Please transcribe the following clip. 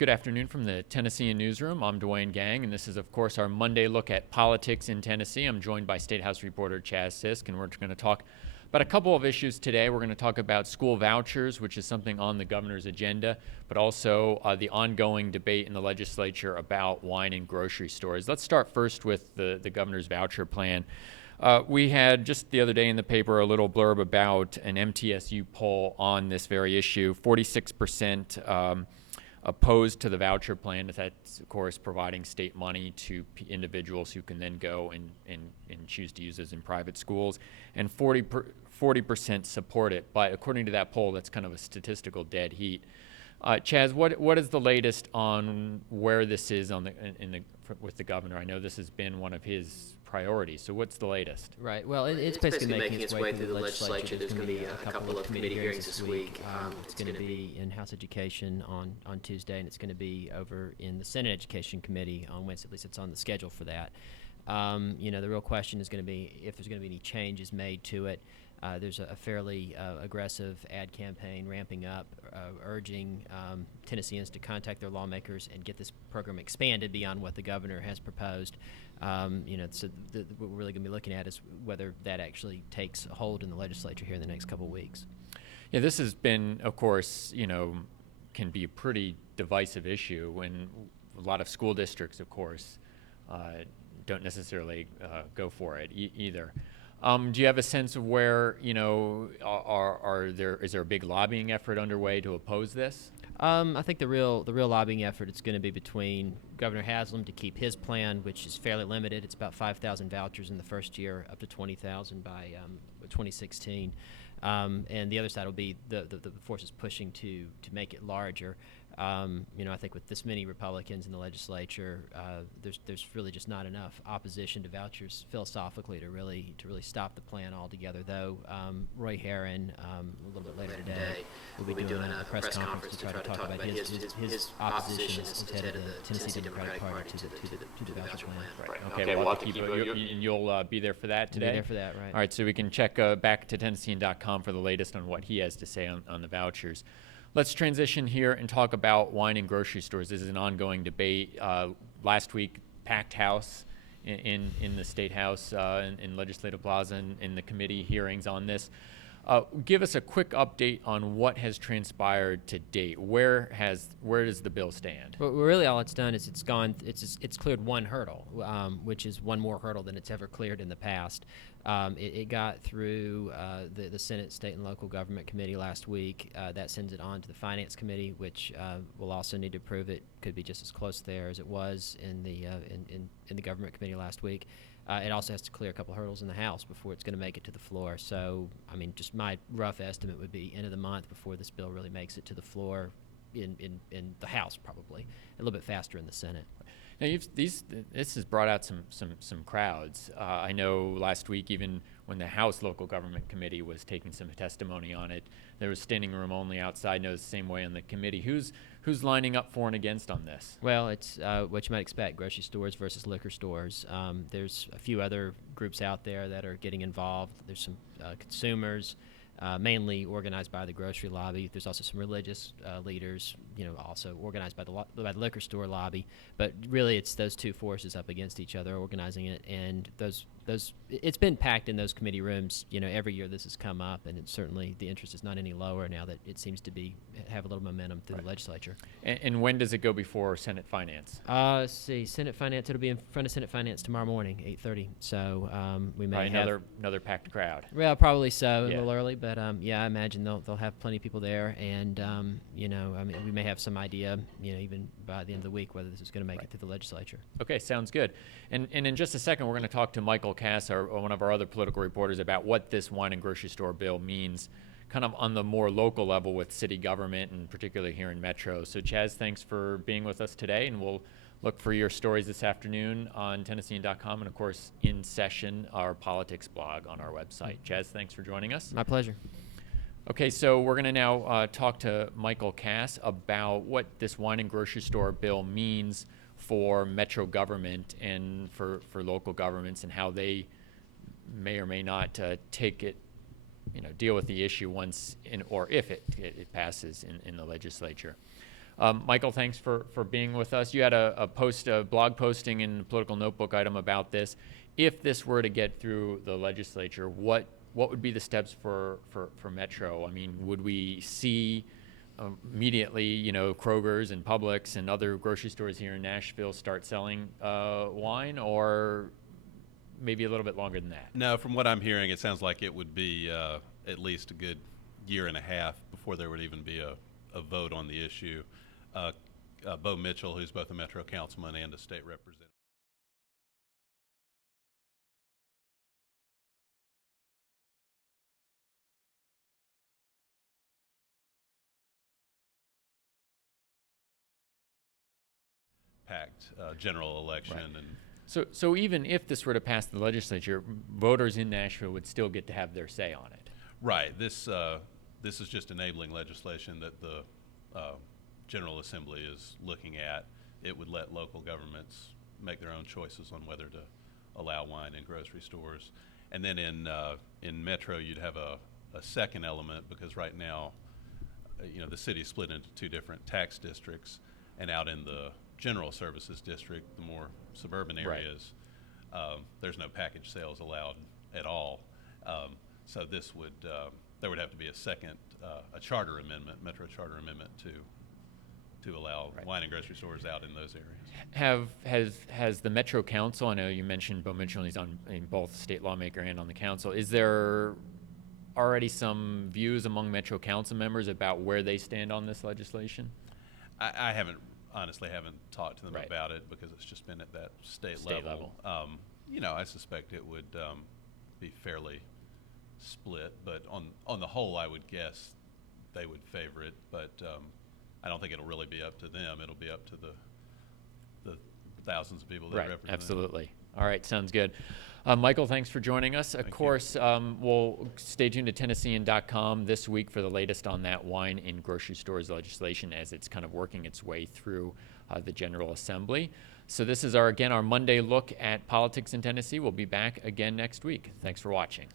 Good afternoon from the Tennessean newsroom. I'm Duane Gang, and this is, of course, our Monday look at politics in Tennessee. I'm joined by State House reporter Chas Sisk, and we're going to talk about a couple of issues today. We're going to talk about school vouchers, which is something on the governor's agenda, but also the ongoing debate in the legislature about wine and grocery stores. Let's start first with the governor's voucher plan. We had just the other day in the paper a little blurb about an MTSU poll on this very issue. 46% opposed to the voucher plan. That's, of course, providing state money to individuals who can then go and choose to use those in private schools. And 40% support it. But according to that poll, that's kind of a statistical dead heat. Chas, what is the latest on where this is with the governor? I know this has been one of his priorities. So what's the latest? Right. Well, it's basically making its way through the legislature. There's going to be a couple of committee hearings this week. It's going to be in House Education on Tuesday, and it's going to be over in the Senate Education Committee on Wednesday. At least it's on the schedule for that. The real question is going to be if there's going to be any changes made to it. There's a fairly aggressive ad campaign ramping up, urging Tennesseans to contact their lawmakers and get this program expanded beyond what the governor has proposed. So what we're really going to be looking at is whether that actually takes a hold in the legislature here in the next couple of weeks. Yeah, this has been, of course, can be a pretty divisive issue when a lot of school districts, of course, don't necessarily go for it either. Do you have a sense of where, is there a big lobbying effort underway to oppose this? I think the real lobbying effort is going to be between Governor Haslam to keep his plan, which is fairly limited. It's about 5,000 vouchers in the first year, up to 20,000 by 2016. And the other side will be the forces pushing to make it larger. I think with this many Republicans in the legislature, there's really just not enough opposition to vouchers philosophically to really stop the plan altogether. Though Roy Herron, a little bit later today, will be doing a press conference to try to talk about his opposition as head of the Tennessee Democratic Party to the voucher plan. Right. Okay. We'll have to keep and you'll be there for that today. Be there for that, right? All right. So we can check back to Tennessean.com for the latest on what he has to say on the vouchers. Let's transition here and talk about wine and grocery stores. This is an ongoing debate. Last week, packed house in the State House in Legislative Plaza in the committee hearings on this. Give us a quick update on what has transpired to date. Where does the bill stand? Well, really, all it's done is it's cleared one hurdle, which is one more hurdle than it's ever cleared in the past. It got through the Senate State and Local Government Committee last week. That sends it on to the Finance Committee, which will also need to approve it. Could be just as close there as it was in the Government Committee last week. It also has to clear a couple hurdles in the House before it's going to make it to the floor. So, just my rough estimate would be end of the month before this bill really makes it to the floor in the House, probably a little bit faster in the Senate. Now, this has brought out some crowds. I know last week, even when the House Local Government Committee was taking some testimony on it, there was standing room only outside. I know it's the same way on the committee. Who's lining up for and against on this? Well, it's what you might expect: grocery stores versus liquor stores. There's a few other groups out there that are getting involved. There's some consumers. Mainly organized by the grocery lobby. There's also some religious leaders, also organized by the liquor store lobby. But really, it's those two forces up against each other organizing it, and it's been packed in those committee rooms. Every year this has come up, and it's certainly the interest is not any lower now that it seems to have a little momentum through the legislature. And when does it go before Senate Finance? Let's see, Senate Finance. It'll be in front of Senate Finance tomorrow morning, 8:30. So we may have another packed crowd. Well, probably so, a little early, but I imagine they'll have plenty of people there, and we may have some idea, even by the end of the week, whether this is going to make it through the legislature. Okay, sounds good. And in just a second, we're going to talk to Michael Cass, one of our other political reporters, about what this wine and grocery store bill means, kind of on the more local level with city government, and particularly here in Metro. So, Chas, thanks for being with us today, and we'll look for your stories this afternoon on Tennessean.com and, of course, In Session, our politics blog on our website. Chas, thanks for joining us. My pleasure. Okay, so we're going to now talk to Michael Cass about what this wine and grocery store bill means for Metro government and for local governments, and how they may or may not take it, deal with the issue once or if it passes in the legislature. Michael, thanks for being with us. You had a blog posting in the Political Notebook item about this. If this were to get through the legislature, what would be the steps for Metro? I mean, would we see immediately, Kroger's and Publix and other grocery stores here in Nashville start selling wine, or maybe a little bit longer than that? No, from what I'm hearing, it sounds like it would be at least a good year and a half before there would even be a vote on the issue. Bo Mitchell, who's both a Metro councilman and a state representative. Packed general election. Right. And So even if this were to pass the legislature, voters in Nashville would still get to have their say on it. right, this is just enabling legislation that the General Assembly is looking at. It would let local governments make their own choices on whether to allow wine in grocery stores. And then in Metro, you'd have a second element, because right now, the city is split into two different tax districts, and out in the general services district, the more suburban areas, there's no package sales allowed at all. So this would there would have to be a second a charter amendment, Metro charter amendment, to allow wine and grocery stores out in those areas. Has the Metro Council, I know you mentioned Bo Mitchell, he's in both state lawmaker and on the council, is there already some views among Metro Council members about where they stand on this legislation? I honestly haven't talked to them about it, because it's just been at that state level. I suspect it would be fairly split, but on the whole, I would guess they would favor it, but I don't think it'll really be up to them. It'll be up to the thousands of people they represent. Absolutely. All right, sounds good. Michael, thanks for joining us. Of course, we'll stay tuned to Tennessean.com this week for the latest on that wine in grocery stores legislation as it's kind of working its way through the General Assembly. So this is our Monday look at politics in Tennessee. We'll be back again next week. Thanks for watching.